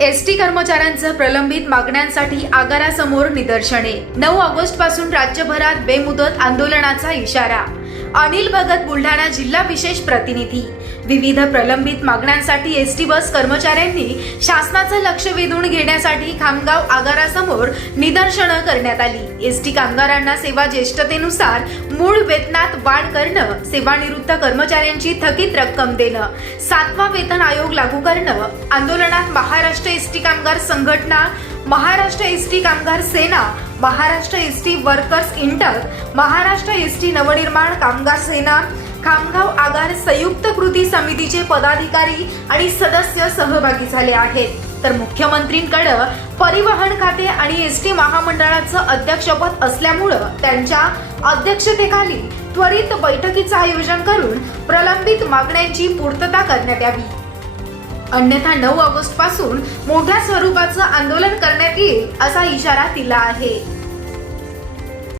S T कर्मचाऱ्यांचं प्रलंबित मागण्यांसाठी आगारासमोर निदर्शने. नऊ ऑगस्टपासून राज्यभरात बेमुदत आंदोलनाचा इशारा. अनिल भगत बुलढाणा जिल्हा विशेष प्रतिनिधी. विविध प्रलंबित मागण्यांसाठी एस टी बस कर्मचाऱ्यांनी शासनाचं लक्ष वेधून घेण्यासाठी खामगाव आगारासमोर निदर्शनं करण्यात आली. एस टी कामगारांना सेवा ज्येष्ठतेनुसार मूळ वेतनात वाढ करणं सेवानिवृत्त कर्मचाऱ्यांची थकीत रक्कम देणं सातवा वेतन आयोग लागू करणं आंदोलनात महाराष्ट्र एस टी कामगार संघटना Maharashtra S T Kamgar Sena Maharashtra S T workers inter Maharashtra S T Navnirman Kamgar Sena Khamgaon आगार संयुक्त कृती समितीचे पदाधिकारी आणि सदस्य सहभागी झाले आहेत. तर मुख्यमंत्रींकडे परिवहन खाते आणि एस टी महामंडळाचं अध्यक्षपद असल्यामुळं त्यांच्या अध्यक्षतेखाली त्वरित बैठकीचं आयोजन करून प्रलंबित मागण्यांची पूर्तता करण्यात यावी. अन्यथा नऊ ऑगस्टपासून मोठ्या स्वरूपाचं आंदोलन येईल असा इशारा दिला आहे.